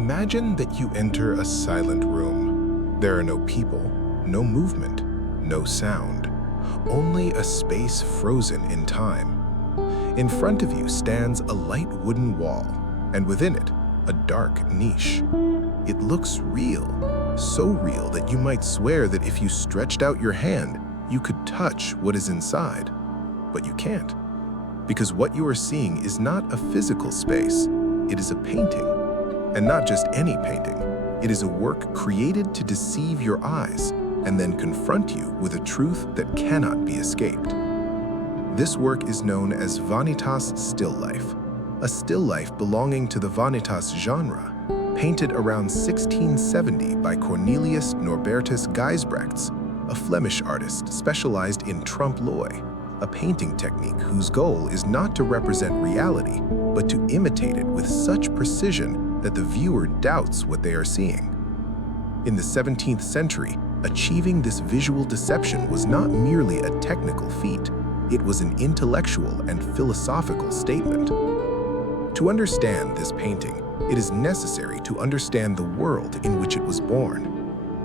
Imagine that you enter a silent room. There are no people, no movement, no sound, only a space frozen in time. In front of you stands a light wooden wall, and within it, a dark niche. It looks real, so real that you might swear that if you stretched out your hand, you could touch what is inside. But you can't, because what you are seeing is not a physical space, it is a painting. And not just any painting, it is a work created to deceive your eyes and then confront you with a truth that cannot be escaped. This work is known as Vanitas Still Life, a still life belonging to the Vanitas genre, painted around 1670 by Cornelis Norbertus Gijsbrechts, a Flemish artist specialized in trompe-l'oeil, a painting technique whose goal is not to represent reality, but to imitate it with such precision that the viewer doubts what they are seeing. In the 17th century, achieving this visual deception was not merely a technical feat, it was an intellectual and philosophical statement. To understand this painting, it is necessary to understand the world in which it was born.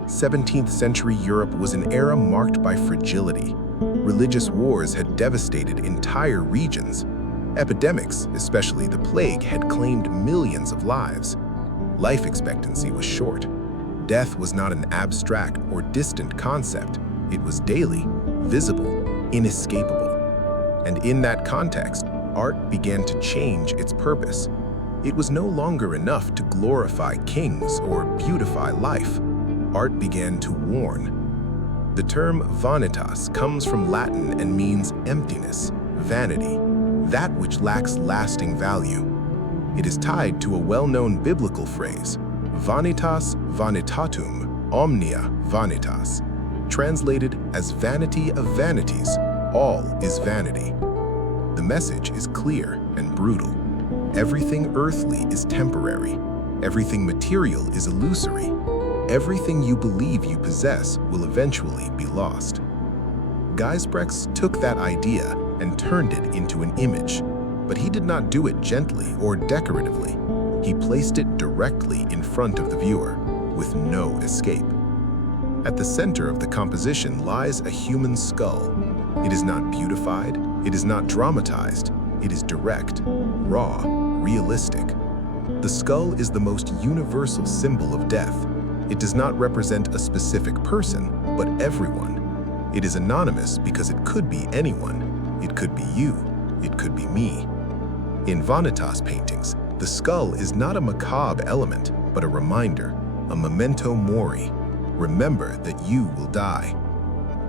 17th century Europe was an era marked by fragility. Religious wars had devastated entire regions. Epidemics, especially the plague, had claimed millions of lives. Life expectancy was short. Death was not an abstract or distant concept. It was daily, visible, inescapable. And in that context, art began to change its purpose. It was no longer enough to glorify kings or beautify life. Art began to warn. The term vanitas comes from Latin and means emptiness, vanity, that which lacks lasting value. It is tied to a well-known biblical phrase, vanitas vanitatum, omnia vanitas, translated as vanity of vanities, all is vanity. The message is clear and brutal. Everything earthly is temporary. Everything material is illusory. Everything you believe you possess will eventually be lost. Gijsbrechts took that idea and turned it into an image, but he did not do it gently or decoratively. He placed it directly in front of the viewer, with no escape. At the center of the composition lies a human skull. It is not beautified, it is not dramatized, it is direct, raw, realistic. The skull is the most universal symbol of death. It does not represent a specific person, but everyone. It is anonymous because it could be anyone. It could be you. It could be me. In Vanitas paintings, the skull is not a macabre element, but a reminder, a memento mori. Remember that you will die.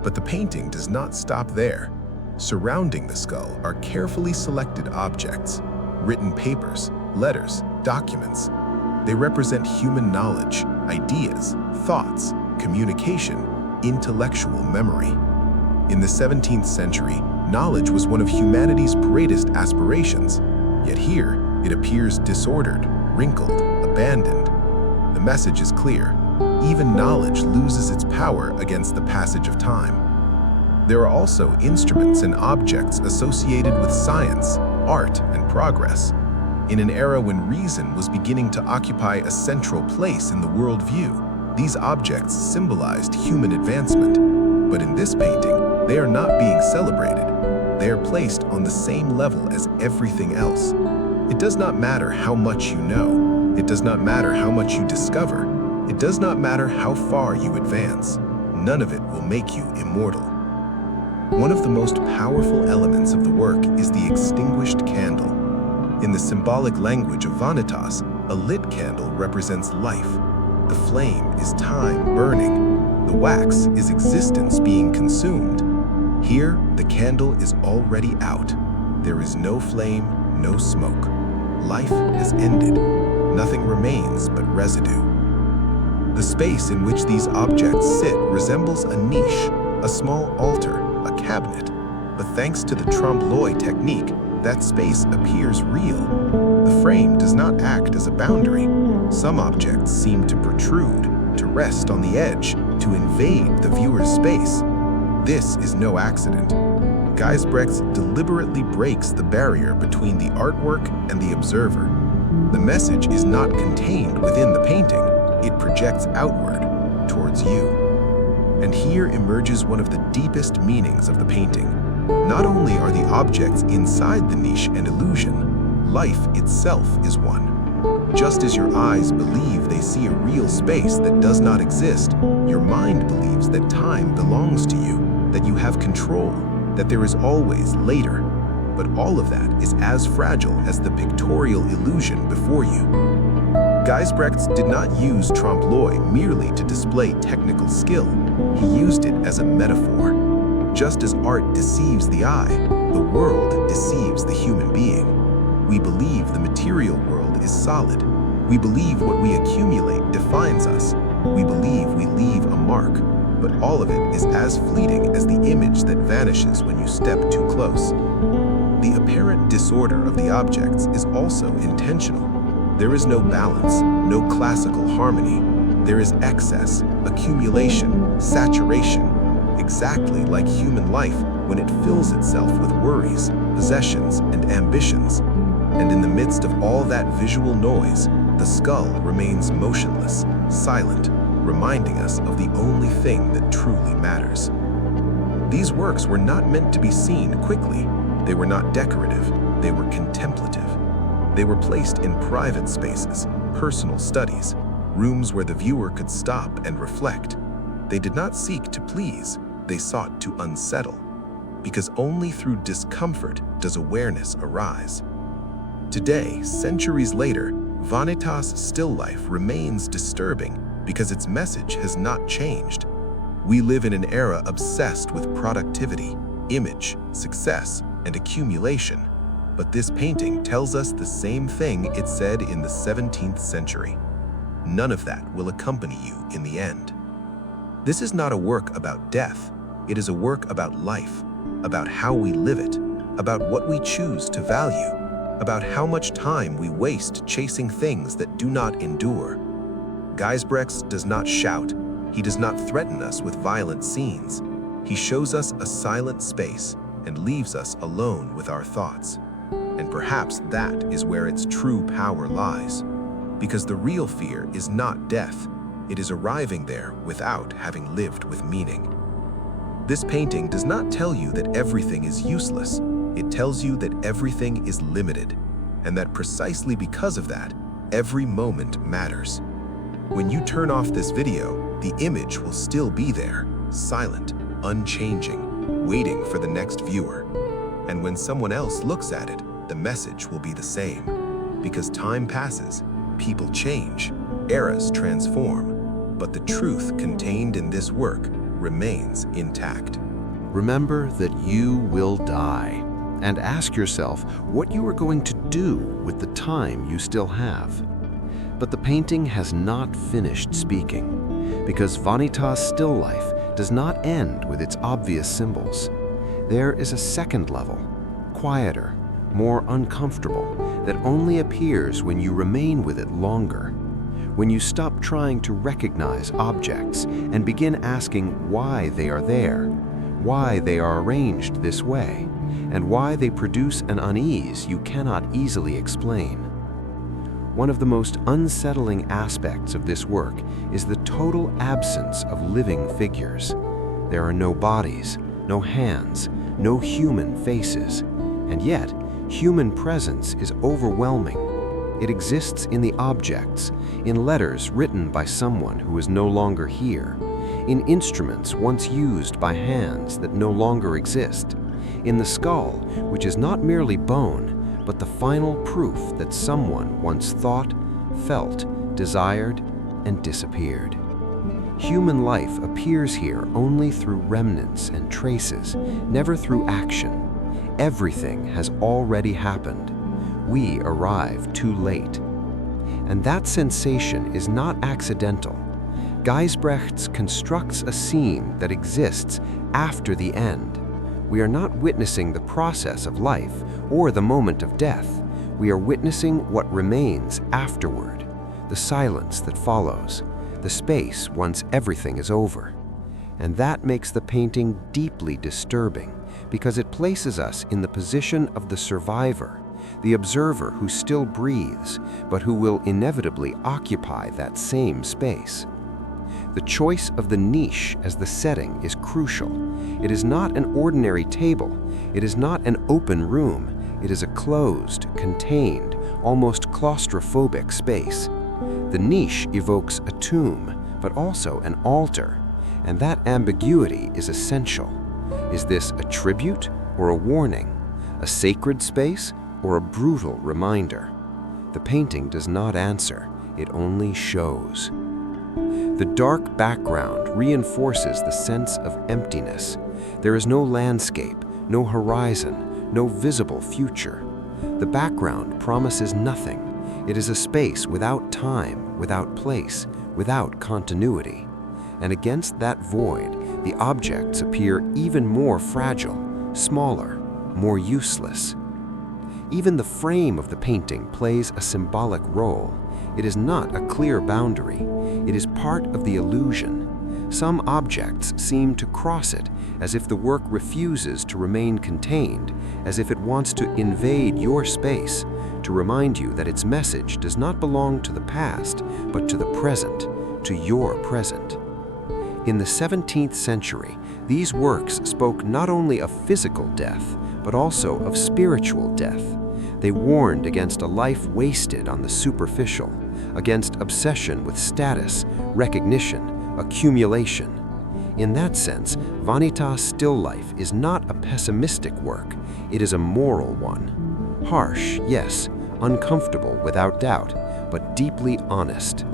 But the painting does not stop there. Surrounding the skull are carefully selected objects, written papers, letters, documents. They represent human knowledge, ideas, thoughts, communication, intellectual memory. In the 17th century, knowledge was one of humanity's greatest aspirations, yet here it appears disordered, wrinkled, abandoned. The message is clear. Even knowledge loses its power against the passage of time. There are also instruments and objects associated with science, art, and progress. In an era when reason was beginning to occupy a central place in the worldview, these objects symbolized human advancement. But in this painting, they are not being celebrated. They are placed on the same level as everything else. It does not matter how much you know. It does not matter how much you discover. It does not matter how far you advance. None of it will make you immortal. One of the most powerful elements of the work is the extinguished candle. In the symbolic language of Vanitas, a lit candle represents life. The flame is time burning. The wax is existence being consumed. Here, the candle is already out. There is no flame, no smoke. Life has ended. Nothing remains but residue. The space in which these objects sit resembles a niche, a small altar, a cabinet. But thanks to the trompe-l'oeil technique, that space appears real. The frame does not act as a boundary. Some objects seem to protrude, to rest on the edge, to invade the viewer's space. This is no accident. Gijsbrechts deliberately breaks the barrier between the artwork and the observer. The message is not contained within the painting, it projects outward, towards you. And here emerges one of the deepest meanings of the painting. Not only are the objects inside the niche an illusion, life itself is one. Just as your eyes believe they see a real space that does not exist, your mind believes that time belongs to you, that you have control, that there is always later. But all of that is as fragile as the pictorial illusion before you. Gijsbrechts did not use trompe-l'oeil merely to display technical skill. He used it as a metaphor. Just as art deceives the eye, the world deceives the human being. We believe the material world is solid. We believe what we accumulate defines us. We believe we leave a mark, but all of it is as fleeting as the image that vanishes when you step too close. The apparent disorder of the objects is also intentional. There is no balance, no classical harmony. There is excess, accumulation, saturation, exactly like human life when it fills itself with worries, possessions, and ambitions. And in the midst of all that visual noise, the skull remains motionless, silent, reminding us of the only thing that truly matters. These works were not meant to be seen quickly. They were not decorative, they were contemplative. They were placed in private spaces, personal studies, rooms where the viewer could stop and reflect. They did not seek to please, they sought to unsettle. Because only through discomfort does awareness arise. Today, centuries later, Vanitas Still Life remains disturbing because its message has not changed. We live in an era obsessed with productivity, image, success, and accumulation. But this painting tells us the same thing it said in the 17th century. None of that will accompany you in the end. This is not a work about death. It is a work about life, about how we live it, about what we choose to value, about how much time we waste chasing things that do not endure. Gijsbrechts does not shout. He does not threaten us with violent scenes. He shows us a silent space and leaves us alone with our thoughts. And perhaps that is where its true power lies. Because the real fear is not death. It is arriving there without having lived with meaning. This painting does not tell you that everything is useless. It tells you that everything is limited, and that precisely because of that, every moment matters. When you turn off this video, the image will still be there, silent, unchanging, waiting for the next viewer. And when someone else looks at it, the message will be the same. Because time passes, people change, eras transform, but the truth contained in this work remains intact. Remember that you will die, and ask yourself what you are going to do with the time you still have. But the painting has not finished speaking, because Vanitas Still Life does not end with its obvious symbols. There is a second level, quieter, more uncomfortable, that only appears when you remain with it longer. When you stop trying to recognize objects and begin asking why they are there, why they are arranged this way, and why they produce an unease you cannot easily explain. One of the most unsettling aspects of this work is the total absence of living figures. There are no bodies, no hands, no human faces, and yet human presence is overwhelming. It exists in the objects, in letters written by someone who is no longer here, in instruments once used by hands that no longer exist, in the skull, which is not merely bone, but the final proof that someone once thought, felt, desired, and disappeared. Human life appears here only through remnants and traces, never through action. Everything has already happened. We arrive too late. And that sensation is not accidental. Gijsbrechts constructs a scene that exists after the end. We are not witnessing the process of life or the moment of death. We are witnessing what remains afterward, the silence that follows, the space once everything is over. And that makes the painting deeply disturbing because it places us in the position of the survivor, the observer who still breathes, but who will inevitably occupy that same space. The choice of the niche as the setting is crucial. It is not an ordinary table. It is not an open room. It is a closed, contained, almost claustrophobic space. The niche evokes a tomb, but also an altar, and that ambiguity is essential. Is this a tribute or a warning? A sacred space or a brutal reminder? The painting does not answer, it only shows. The dark background reinforces the sense of emptiness. There is no landscape, no horizon, no visible future. The background promises nothing. It is a space without time, without place, without continuity. And against that void, the objects appear even more fragile, smaller, more useless. Even the frame of the painting plays a symbolic role. It is not a clear boundary. It is part of the illusion. Some objects seem to cross it, as if the work refuses to remain contained, as if it wants to invade your space, to remind you that its message does not belong to the past, but to the present, to your present. In the 17th century, these works spoke not only of physical death, but also of spiritual death. They warned against a life wasted on the superficial, against obsession with status, recognition, accumulation. In that sense, Vanitas Still Life is not a pessimistic work, it is a moral one. Harsh, yes, uncomfortable without doubt, but deeply honest.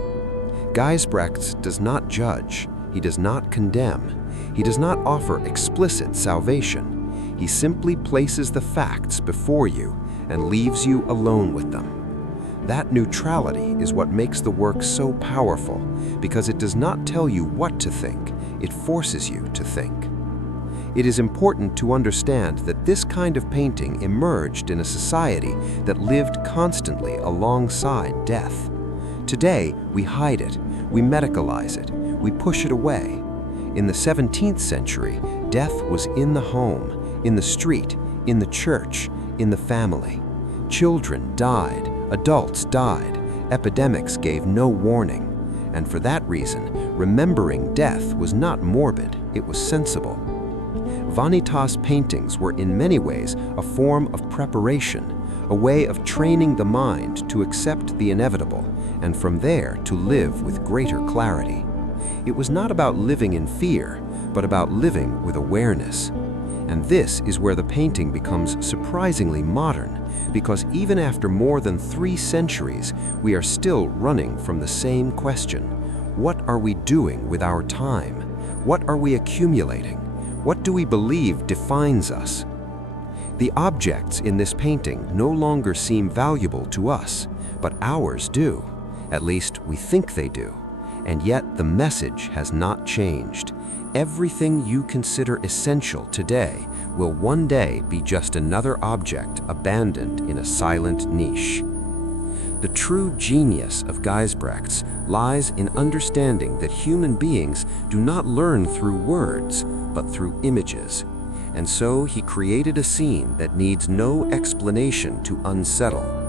Gijsbrechts does not judge, he does not condemn, he does not offer explicit salvation. He simply places the facts before you and leaves you alone with them. That neutrality is what makes the work so powerful, because it does not tell you what to think, it forces you to think. It is important to understand that this kind of painting emerged in a society that lived constantly alongside death. Today, we hide it, we medicalize it, we push it away. In the 17th century, death was in the home, in the street, in the church, in the family. Children died, adults died, epidemics gave no warning. And for that reason, remembering death was not morbid, it was sensible. Vanitas paintings were in many ways a form of preparation, a way of training the mind to accept the inevitable, and from there to live with greater clarity. It was not about living in fear, but about living with awareness. And this is where the painting becomes surprisingly modern, because even after more than 3 centuries, we are still running from the same question. What are we doing with our time? What are we accumulating? What do we believe defines us? The objects in this painting no longer seem valuable to us, but ours do. At least we think they do. And yet the message has not changed. Everything you consider essential today will one day be just another object abandoned in a silent niche. The true genius of Gijsbrechts lies in understanding that human beings do not learn through words, but through images. And so he created a scene that needs no explanation to unsettle.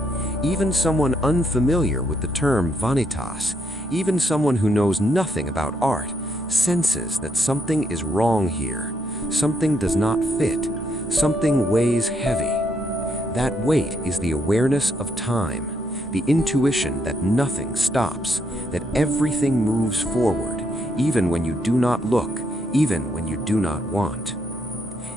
Even someone unfamiliar with the term vanitas, even someone who knows nothing about art, senses that something is wrong here. Something does not fit. Something weighs heavy. That weight is the awareness of time, the intuition that nothing stops, that everything moves forward, even when you do not look, even when you do not want.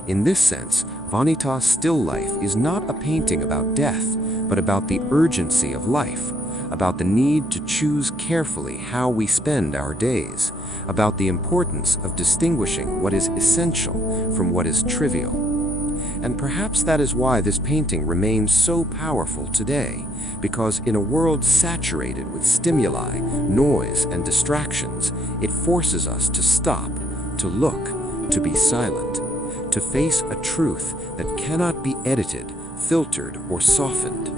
In this sense, Vanitas Still Life is not a painting about death, but about the urgency of life, about the need to choose carefully how we spend our days, about the importance of distinguishing what is essential from what is trivial. And perhaps that is why this painting remains so powerful today, because in a world saturated with stimuli, noise, and distractions, it forces us to stop, to look, to be silent, to face a truth that cannot be edited, filtered, or softened.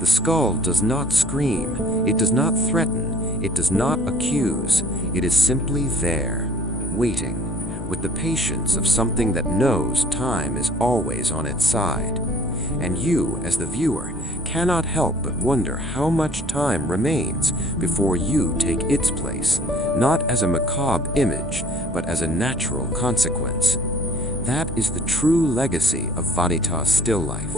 The skull does not scream, it does not threaten, it does not accuse, it is simply there, waiting, with the patience of something that knows time is always on its side. and you, as the viewer, cannot help but wonder how much time remains before you take its place, not as a macabre image, but as a natural consequence. That is the true legacy of Vanitas Still Life,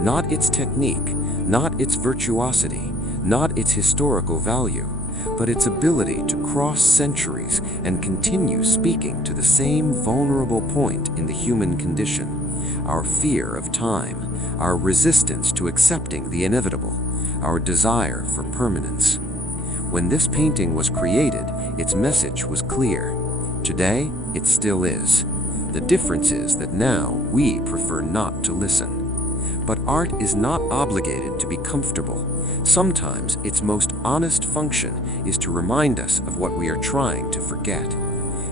not its technique, not its virtuosity, not its historical value, but its ability to cross centuries and continue speaking to the same vulnerable point in the human condition: our fear of time, our resistance to accepting the inevitable, our desire for permanence. When this painting was created, its message was clear. Today, it still is. The difference is that now we prefer not to listen. But art is not obligated to be comfortable. Sometimes its most honest function is to remind us of what we are trying to forget.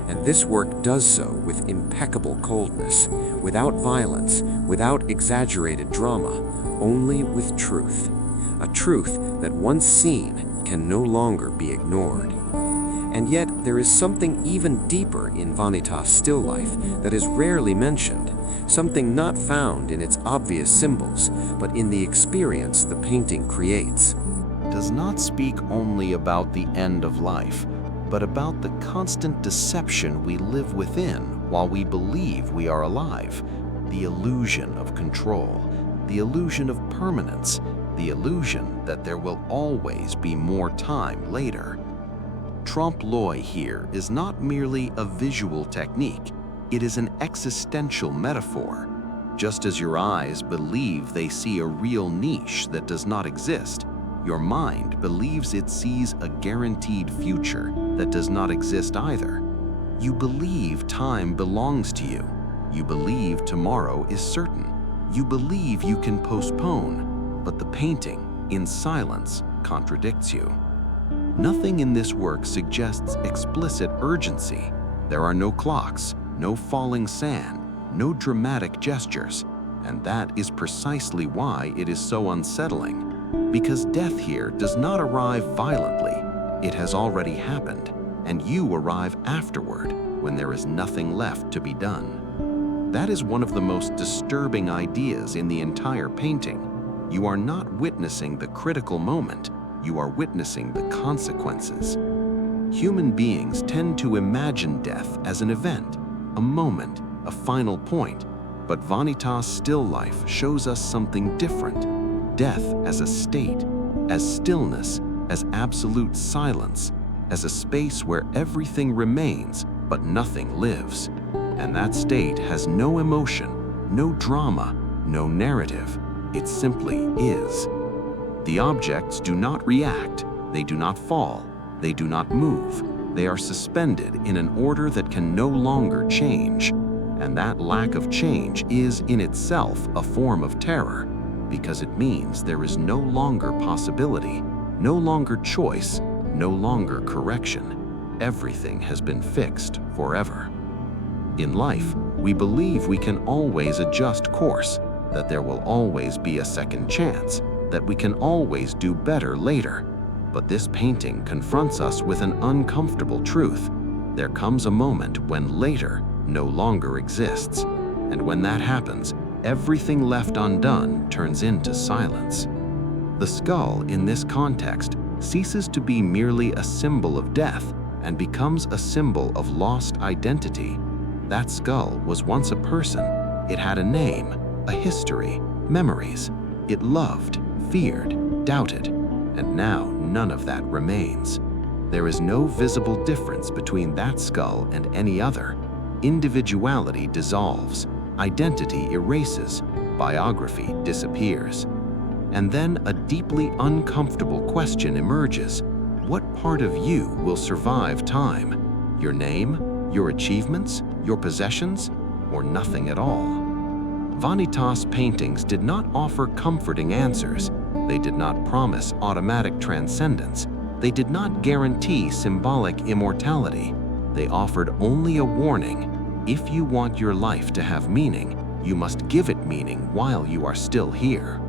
And this work does so with impeccable coldness, without violence, without exaggerated drama, only with truth. A truth that once seen can no longer be ignored. And yet there is something even deeper in Vanitas Still Life that is rarely mentioned, something not found in its obvious symbols, but in the experience the painting creates. Does not speak only about the end of life, but about the constant deception we live within while we believe we are alive, the illusion of control, the illusion of permanence, the illusion that there will always be more time later. Trompe-l'oeil here is not merely a visual technique, it is an existential metaphor. Just as your eyes believe they see a real niche that does not exist, your mind believes it sees a guaranteed future that does not exist either. You believe time belongs to you. You believe tomorrow is certain. You believe you can postpone, but the painting, in silence, contradicts you. Nothing in this work suggests explicit urgency. There are no clocks, no falling sand, no dramatic gestures, and that is precisely why it is so unsettling. Because death here does not arrive violently. It has already happened, and you arrive afterward when there is nothing left to be done. That is one of the most disturbing ideas in the entire painting. You are not witnessing the critical moment, you are witnessing the consequences. Human beings tend to imagine death as an event, a moment, a final point, but Vanitas Still Life shows us something different. Death as a state, as stillness, as absolute silence, as a space where everything remains but nothing lives. And that state has no emotion, no drama, no narrative. It simply is. The objects do not react, they do not fall, they do not move. They are suspended in an order that can no longer change. And that lack of change is in itself a form of terror, because it means there is no longer possibility, no longer choice, no longer correction. Everything has been fixed forever. In life, we believe we can always adjust course, that there will always be a second chance, that we can always do better later. But this painting confronts us with an uncomfortable truth. There comes a moment when later no longer exists. And when that happens, everything left undone turns into silence. The skull in this context ceases to be merely a symbol of death and becomes a symbol of lost identity. That skull was once a person. It had a name, a history, memories. It loved, feared, doubted, and now none of that remains. There is no visible difference between that skull and any other. Individuality dissolves, identity erases, biography disappears. And then a deeply uncomfortable question emerges. What part of you will survive time? Your name, your achievements, your possessions, or nothing at all? Vanitas paintings did not offer comforting answers. They did not promise automatic transcendence. They did not guarantee symbolic immortality. They offered only a warning. If you want your life to have meaning, you must give it meaning while you are still here.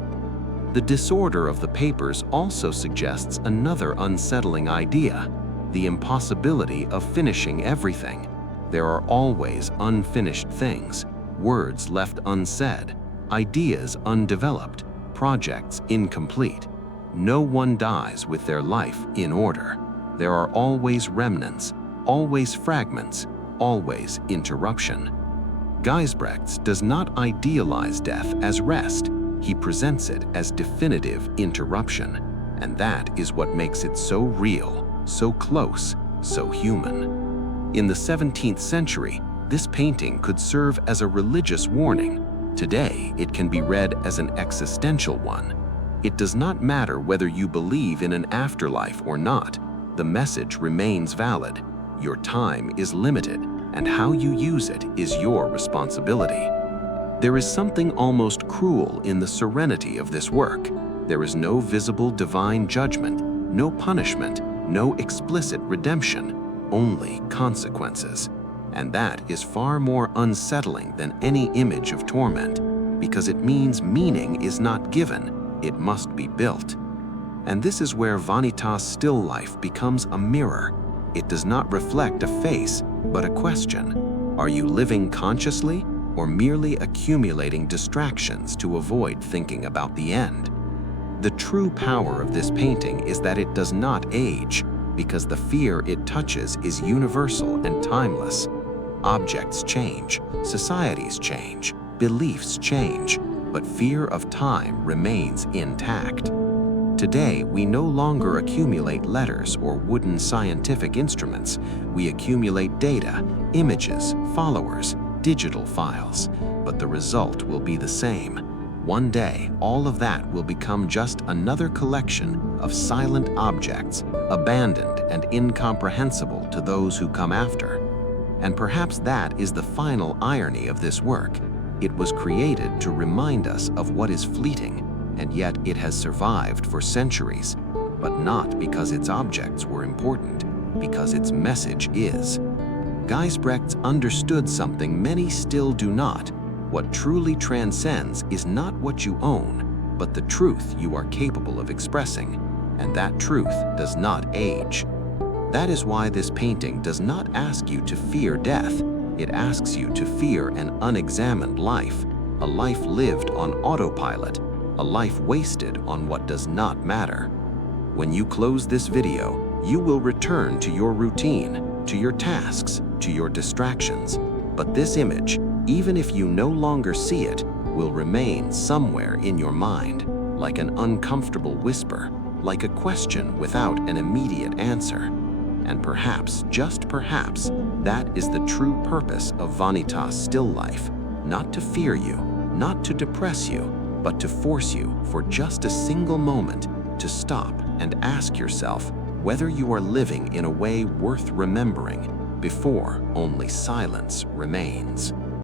The disorder of the papers also suggests another unsettling idea: the impossibility of finishing everything. There are always unfinished things, words left unsaid, ideas undeveloped, projects incomplete. No one dies with their life in order. There are always remnants, always fragments, always interruption. Gijsbrechts does not idealize death as rest. He presents it as definitive interruption, and that is what makes it so real, so close, so human. In the 17th century, this painting could serve as a religious warning. Today, it can be read as an existential one. It does not matter whether you believe in an afterlife or not. The message remains valid. Your time is limited, and how you use it is your responsibility. There is something almost cruel in the serenity of this work. There is no visible divine judgment, no punishment, no explicit redemption, only consequences. And that is far more unsettling than any image of torment, because it means meaning is not given, it must be built. And this is where Vanitas Still Life becomes a mirror. It does not reflect a face, but a question. Are you living consciously, or merely accumulating distractions to avoid thinking about the end? The true power of this painting is that it does not age, because the fear it touches is universal and timeless. Objects change, societies change, beliefs change, but fear of time remains intact. Today, we no longer accumulate letters or wooden scientific instruments. We accumulate data, images, followers, digital files, but the result will be the same. One day, all of that will become just another collection of silent objects, abandoned and incomprehensible to those who come after. And perhaps that is the final irony of this work. It was created to remind us of what is fleeting, and yet it has survived for centuries, but not because its objects were important, because its message is. Gijsbrechts understood something many still do not. What truly transcends is not what you own, but the truth you are capable of expressing, and that truth does not age. That is why this painting does not ask you to fear death. It asks you to fear an unexamined life, a life lived on autopilot, a life wasted on what does not matter. When you close this video, you will return to your routine, to your tasks, to your distractions. But this image, even if you no longer see it, will remain somewhere in your mind, like an uncomfortable whisper, like a question without an immediate answer. And perhaps, just perhaps, that is the true purpose of Vanitas Still Life, not to fear you, not to depress you, but to force you for just a single moment to stop and ask yourself whether you are living in a way worth remembering before only silence remains.